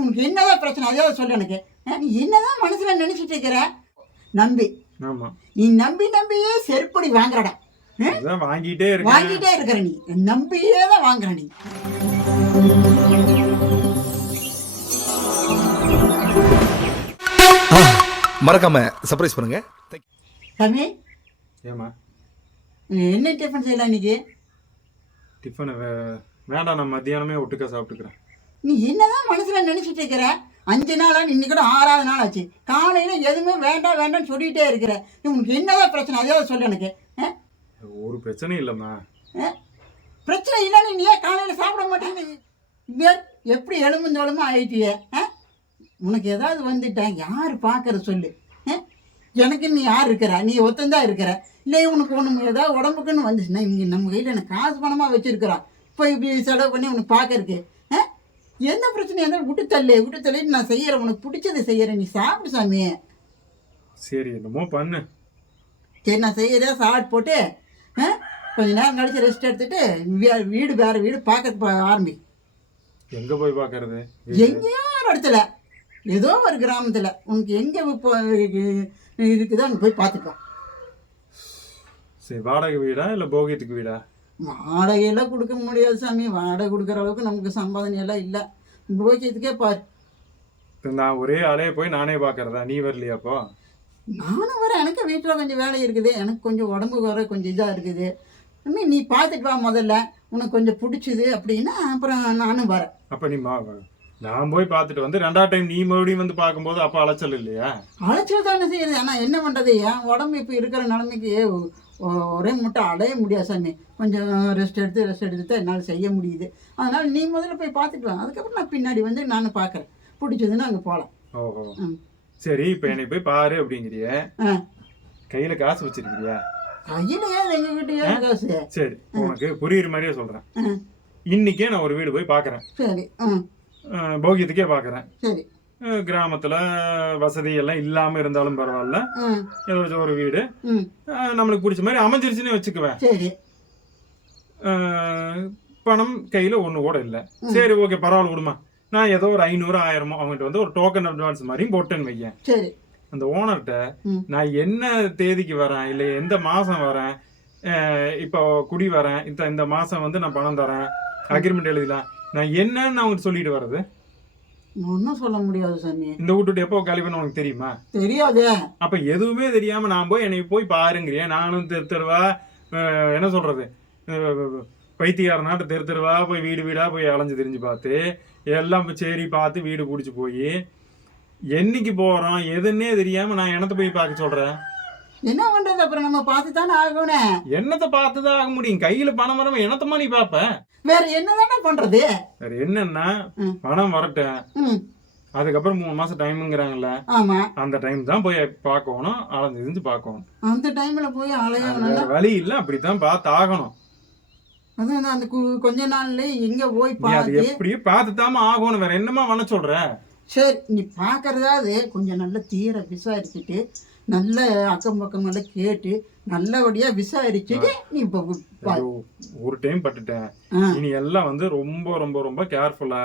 உனக்கு என்னதான் பிரச்சனை? அதையாவது சொல்லு எனக்கு. நீ என்னதான் மனசுல நினைச்சிட்டு இருக்கிற? நம்பி. ஆமா. நீ நம்பி நம்பியே செருப்படி வாங்குறடா. வாங்கிட்டே வாங்கிட்டே இருக்கிற நீ. நம்பியே தான் வாங்குற நீ. மறக்காம சர்ப்ரைஸ் பண்ணுங்க. சாமி ஏமா என்ன டிஃபன் செய்யலாம் இன்னைக்கு? டிஃபன் வேண்டாம் நான் மத்தியானமே ஒட்டுக்கா சாப்பிட்டுக்கிறேன். நீ என்னதான் மனசுல நினைச்சிட்டு இருக்கிற? அஞ்சு நாளா இன்னைக்கு கூட ஆறாவது நாள் ஆச்சு. காலையில எதுவுமே வேண்டாம் வேண்டாம்னு சொல்லிட்டே இருக்கிற. உனக்கு என்னதான் பிரச்சனை? அதையாவது சொல்லு எனக்கு? ஒரு பிரச்சனையும் இல்லைம்மா? பிரச்சனை இல்லைன்னு நீ ஏன் காலையில் சாப்பிட மாட்டேங்குது வேர் எப்படி எலும்புந்தோளுமா ஆயிட்டியே? உனக்கு ஏதாவது வந்துட்டேன் யார் பார்க்கற சொல்லு? எனக்கு நீ யார் இருக்கிற? நீ ஒத்தந்தான் இருக்கிற. இல்லை உனக்கு ஒன்று ஏதாவது உடம்புக்குன்னு வந்துச்சுன்னா இங்கே நம்ம கையில் எனக்கு காசு பணமாக வச்சுருக்கிறான் இப்போ இப்படி செலவு பண்ணி உனக்கு பார்க்கறக்கு? எந்த பிரச்சனையாக இருந்தாலும் விட்டு தள்ளு விட்டு தள்ளிட்டு நான் செய்கிறேன் உனக்கு பிடிச்சதை செய்கிறேன் நீ சாப்பிடு சாமி. சரி என்னமோ பண்ணு. சரி நான் செய்கிறேன் சாப்பிட்டு போட்டு கொஞ்ச நேரம் கழிச்சு ரெஸ்ட் எடுத்துட்டு வீடு வேறு வீடு பார்க்க ஆரம்பி. எங்க போய் பார்க்கறது? எங்கேயோ ஒரு இடத்துல. ஏதோ ஒரு கிராமத்தில். உனக்கு எங்கே இப்போ இருக்குதோ அங்கே போய் பார்த்துக்கோ. சரி வாடகை வீடா இல்ல போகியத்துக்கு வீடா? வாடகையெல்லாம் கொடுக்க முடியாது சாமி. வாடகை கொடுக்குற அளவுக்கு நமக்கு சம்பாதனை எல்லாம் இல்லை. போக்கியத்துக்கே பாரு நான் ஒரே ஆளே போய் நானே பார்க்கறதா நீ வரலையாப்போ நானும் வரேன். எனக்கு வீட்டில் கொஞ்சம் வேலை இருக்குது. எனக்கு கொஞ்சம் உடம்பு வர கொஞ்சம் இதாக இருக்குது. இன்னும் நீ பார்த்துட்டு வா முதல்ல. உனக்கு கொஞ்சம் பிடிச்சிது அப்படின்னா அப்புறம் நானும் வரேன். அப்ப நீ நான் போய் பார்த்துட்டு வந்து ரெண்டாவது டைம் நீ மறுபடியும் வந்து பார்க்கும்போது அப்ப அலைச்சல் இல்லையா? அலைச்சல் தானே செய்யுது. ஆனால் என்ன பண்ணுறது என் உடம்பு இப்போ இருக்கிற நிலைமைக்கு ஒரே முட்டை அடைய முடியாது சாமி. கொஞ்சம் ரெஸ்ட் எடுத்து ரெஸ்ட் எடுத்து தான் என்னால் செய்ய முடியுது. அதனால் நீ முதல்ல போய் பார்த்துட்டு அதுக்கப்புறம் நான் பின்னாடி வந்து நான் பார்க்குறேன். பிடிச்சதுன்னா அங்கே போகலாம் சரி இப்ப என்னை போய் பாரு அப்படிங்கிறிய. கையில காசு வச்சிருக்கிறியா? கையில் ஏன் எங்ககிட்டயே காசு? சரி உனக்கு புரியுற மாதிரியே சொல்றேன். ஆ. இன்னைக்கே நான் ஒரு வீடு போய் பார்க்கறேன். சரி போகியத்துக்கே பார்க்கறேன். சரி. கிராமத்துல வசதி எல்லாம் இல்லாம இருந்தாலும் பரவாயில்ல. ஏதாச்சும் ஒரு வீடு. நம்மளுக்கு பிடிச்ச மாதிரி அமைஞ்சிருச்சுன்னு வச்சுக்குவேன். பணம் கையில ஒண்ணு கூட இல்ல. சரி ஓகே பரவாயில்ல விடுமா. நான் ஏதோ ஒரு ஐநூறு ஆயிரமோ அவங்ககிட்ட வந்து ஒரு டோக்கன் அட்வான்ஸ் மாதிரியும் போட்டேன்னு வையேன். அந்த ஓனர்கிட்ட. நான் என்ன தேதிக்கு வரேன் இல்லை எந்த மாசம் வரேன் இப்போ குடி வரேன் இந்த இந்த மாசம் வந்து நான் பணம் தரேன் அக்ரிமெண்ட் எழுதலாம். நான் என்னன்னு அவங்ககிட்ட சொல்லிட்டு வர்றது? ஒன்றும் சொல்ல முடியாது சாமி. இந்த வீட்டு எப்போ காலி பண்ண உனக்கு தெரியுமா? தெரியாதே. அப்ப எதுவுமே தெரியாம நான் போய் என்னை போய் பாருங்கிறியேன் நானும் தெரு தெருவா என்ன சொல்றது? பைத்தியார நாட்டு தெரு தெருவா போய் வீடு வீடா போய் அலைஞ்சு திரிஞ்சு பார்த்து எல்லாம் சரி பார்த்து வீடு பிடிச்சி போய் என்னைக்கு போறோம் எதுன்னே தெரியாம நான் என்னத்த போய் பார்க்க சொல்றேன்? என்ன பண்ணுறது அப்புறம் நம்ம பார்த்து தானே ஆகணும் என்னத்தை பார்த்துதான் ஆக முடியும்? கையில பணம் வராம என்னத்தமா நீ பாப்ப வேற என்னதானே பண்ணுறது வேற என்னன்னா. பணம் வரட்டும். அதுக்கப்புறம் மூணு மாசம் டைமுங்கிறாங்கல்ல ஆமாம் அந்த டைம் தான் போய் பார்க்கணும். அலைஞ்சு திரிஞ்சு பார்க்கணும். அந்த டைம்ல போய் வேற வழி இல்ல அப்படித்தான் பார்த்து ஆகணும் அதான் அந்த கொஞ்ச நாள்ல எங்க போய் நீ அது பார்த்து பார்த்துதாம ஆகணும். வேற என்னமா பண்ண சொல்ற? சரி நீ பார்க்கறதாவது கொஞ்சம் நல்ல தீர விசாரிச்சுட்டு நல்ல அக்கம் பக்கம் எல்லாம் கேட்டு நல்லபடியா விசாரிச்சுட்டு நீ இப்போ ஒரு டைம் பட்டுட்டேன். இனி எல்லாம் வந்து ரொம்ப ரொம்ப ரொம்ப கேர்ஃபுல்லா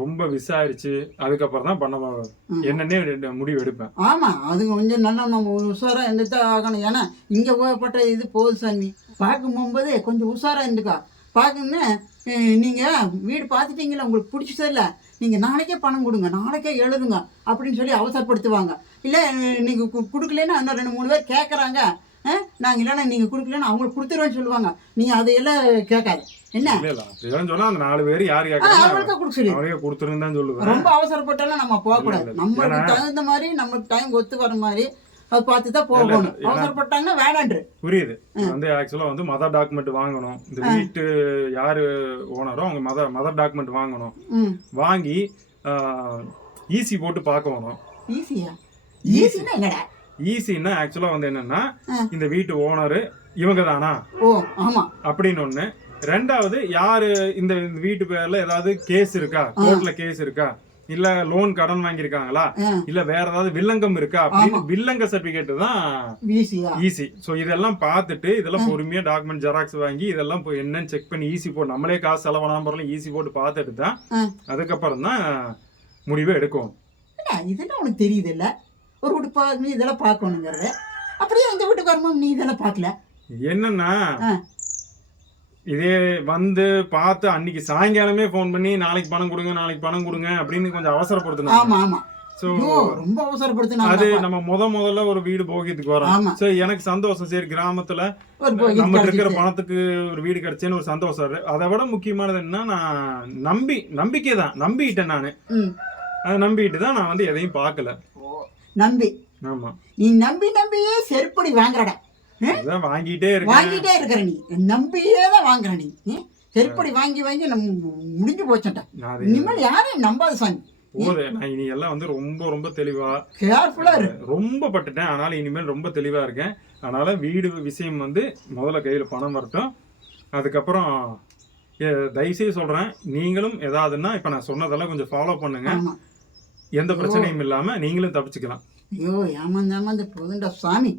ரொம்ப விசாரிச்சு அதுக்கப்புறம் தான் பண்ண. என்னன்னே முடிவு எடுப்பேன். ஆமா அது கொஞ்சம் நல்லா நம்ம உஷாரா இருந்துட்டு ஆகணும். ஏன்னா இங்க போகப்பட்ட இது போகுது சாமி. பார்க்கும் போகும்போது கொஞ்சம் உஷாரா இருந்துக்கா. பார்க்குங்க நீங்க வீடு பார்த்துட்டீங்களா உங்களுக்கு பிடிச்சது இல்லை நீங்க நாளைக்கே பணம் கொடுங்க நாளைக்கே எழுதுங்க அப்படின்னு சொல்லி அவசரப்படுத்துவாங்க. இல்லை நீங்க கு- கொடுக்கலன்னா இன்னும் ரெண்டு மூணு பேர் கேட்குறாங்க நாங்கள் இல்லைன்னா நீங்கள் கொடுக்கலன்னா அவங்களுக்கு கொடுத்துருவேன்னு சொல்லுவாங்க. நீ அதையெல்லாம் கேட்காது. என்ன? சொன்னா அந்த நாலு பேர் யாரு அவங்களுக்கு தான் சொல்லுவேன். ரொம்ப அவசரப்பட்டாலும் நம்ம போகக்கூடாது. நம்மளுக்கு தகுந்த மாதிரி நம்மளுக்கு டைம் ஒத்து வர மாதிரி அதை பார்த்து தான் போகணும். அவசரப்பட்டாங்கன்னா வேணான்று. புரியுது. வந்து ஆக்சுவலா வந்து மதர் டாக்குமெண்ட் வாங்கணும். இந்த வீட்டு யாரு ஓனரோ அவங்க மதர் மதர் டாக்குமெண்ட் வாங்கணும். வாங்கி ஈசி போட்டு பார்க்கணும் ஈஸியா ஈஸினா என்னடா? ஈஸின்னா ஆக்சுவலா வந்து என்னன்னா. இந்த வீட்டு ஓனரு இவங்க தானா ஓ ஆமா. அப்படின்னு ஒண்ணு. ரெண்டாவது யாரு இந்த இந்த வீட்டு பேர்ல ஏதாவது கேஸ் இருக்கா? கோர்ட்ல கேஸ் இருக்கா? இல்ல லோன் கடன் வாங்கியிருக்காங்களா? இல்ல வேற ஏதாவது வில்லங்கம் இருக்கா? அப்படின்னு வில்லங்க சர்டிபிகேட் தான் ஈஸி ஸோ இதெல்லாம் பார்த்துட்டு இதெல்லாம் பொறுமையா டாக்குமெண்ட் ஜெராக்ஸ் வாங்கி இதெல்லாம் என்னன்னு செக் பண்ணி ஈஸி போட்டு நம்மளே காசு செலவானாம பரவாயில்ல ஈஸி போட்டு பார்த்துட்டு தான். அதுக்கப்புறம் தான் முடிவை எடுக்கும். இதெல்லாம் உனக்கு தெரியுது இல்ல ஒரு வீட்டு நீ இதெல்லாம் பார்க்கணுங்கிறது. அப்படியே இந்த வீட்டுக்கு வரும்போது நீ இதெல்லாம் பார்க்கல? என்னன்னா. இதே வந்து பார்த்து அன்னைக்கு சாயங்காலமே ஃபோன் பண்ணி நாளைக்கு பணம் கொடுங்க நாளைக்கு பணம் கொடுங்க அப்படின்னு கொஞ்சம் அவசரப்படுத்தினாங்க. ஆமா ஆமா. ஸோ ரொம்ப அது அவசரப்படுத்தினா நம்ம முத முதல்ல ஒரு வீடு போகியத்துக்கு வரோம். ஸோ எனக்கு சந்தோஷம். சரி கிராமத்துல நம்ம இருக்கிற. பணத்துக்கு ஒரு வீடு கிடைச்சேன்னு ஒரு சந்தோஷம். அதை விட முக்கியமானது என்ன நான் நம்பி நம்பிக்கை தான். நம்பிட்டேன் நான். அதை நம்பிட்டு தான் நான் வந்து எதையும் பார்க்கல. நம்பி. ஆமா. நீ நம்பி நம்பியே செருப்படி வாங்குறடா. வாங்கிட்டே இருக்கேன். வாங்கிட்டே இருக்கிற நீ. நம்பியே தான் வாங்குற நீ? செருப்படி வாங்கி வாங்கி நம்ம முடிஞ்சு போச்சுட்டா இனிமேல் யாரையும் நம்பாத சாமி. போது நான் இனி எல்லாம் வந்து ரொம்ப ரொம்ப தெளிவா கேர்ஃபுல்லா ரொம்ப பட்டுட்டேன். ஆனாலும் இனிமேல் ரொம்ப தெளிவா இருக்கேன். அதனால வீடு விஷயம் வந்து முதல்ல கையில பணம் வரட்டும். அதுக்கப்புறம் தயவுசெய்து சொல்றேன். நீங்களும் ஏதாவதுன்னா இப்ப நான் சொன்னதெல்லாம் கொஞ்சம் ஃபாலோ பண்ணுங்க. எந்த பிரச்சனையும் இல்லாம நீங்களும் தப்பிச்சுக்கலாம். ஐயோ ஏமாந்து ஏமாந்து போதுண்டா சாமி.